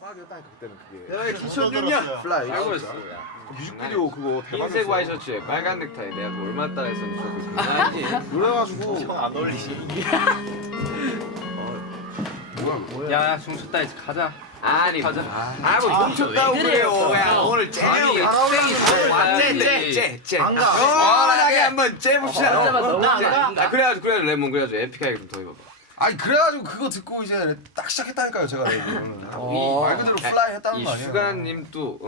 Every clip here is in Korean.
빠졌다니까 그때는 그게. 내가 기천중이야. 플라이. 알고 있어. 뮤직비디오 그거 흰색 대박이었어. 와이셔츠에 빨간 넥타이 내가 뭐 얼마 따라 했었는지 저도 장난이지. 그래가지고 안 어울리지. 뭐야? 야 중쳤다 이제 가자. 아니 가자. 아뭐 훔쳤다고 그래요. 야 오늘 아니, 쟤. 안 가. 시원하게 한번 째봅시다. 너무 안 가. 아 그래가지고 레몬 그래가지고 에픽하게 좀 더 입어봐. 아니 그래가지고 그거 듣고 이제 딱 시작했다니까요 제가 말 그대로 플라이 했다는 거 이 아니에요? 슈가님 또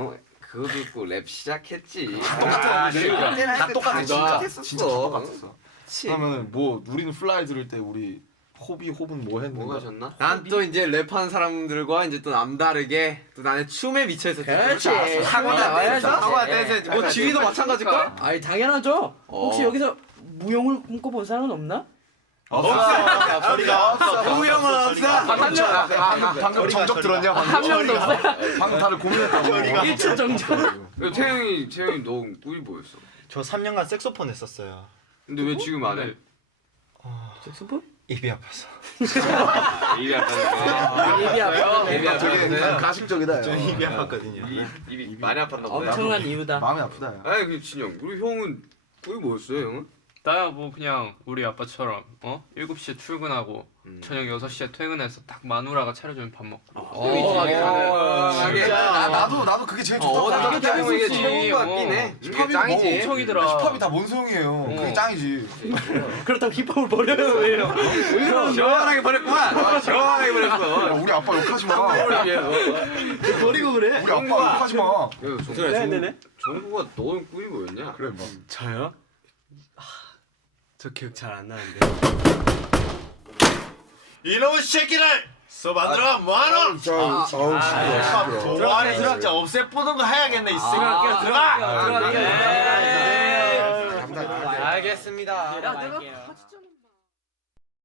그거 듣고 랩 시작했지. 똑같아. 그러니까. 다 똑같아 진짜. 했었어. 진짜 다 똑같았어. 그러면 뭐 우리는 플라이 들을 때 우리 호흡은 뭐 했는가? 뭐가 졌나? 난 또 이제 랩하는 사람들과 이제 또 남다르게 또 나는 춤에 미쳐 있었지. 그렇지. 사고나 댄스, 사고나 댄스. 뭐 약간 지휘도 댄스. 마찬가지일걸? 아니 당연하죠. 혹시 여기서 무용을 꿈꿔본 사람은 없나? 없어. 저리가 없어. 우영은 없어. 방금 정적 들었냐? 한 명도 없어요. 방금 다들 고민했다고. 1초 정정. 태영이 너 꿀이 뭐였어? 저 3년간 색소폰 했었어요. 근데 왜 지금 안 해? 색소폰? 입이 아파서. 입이 아팠는데. 입이 아파. 입이 아팠는데. 가식적이다. 저 입이 아팠거든요. 입이 많이 아팠나 보다. 엄청난 이유다. 마음이 아프다. 야. 아니 그 진영 우리 형은 꿀이 뭐였어요 형은? 나야 뭐 그냥 우리 아빠처럼 7시에 출근하고 저녁 6시에 퇴근해서 딱 마누라가 차려주면 밥 먹고. 나도 그게 제일 좋다고 어떻게 생각해. 보면 이게 있었지. 최고인 것 같긴 해. 이게 힙합이 짱이지. 뭐, 척이더라. 힙합이 다 뭔 소용이에요. 그게 짱이지. 그렇다고 힙합을 버려요 왜요? 시원하게 버렸구만. 시원하게 야, 버렸어. 우리 아빠 욕하지 마. 버리고 그래? 우리 아빠 욕하지 마. 네네네. 정국아 너는 꿀이 뭐였냐? 그래 뭐. 저요? 저 기억 잘 안 나는데. 이놈의 새끼를 써봤더라 뭐하노? 좋아하는 수락자 없애보는 거 해야겠네 이 새끼야. 들어가. 알겠습니다. 야 내가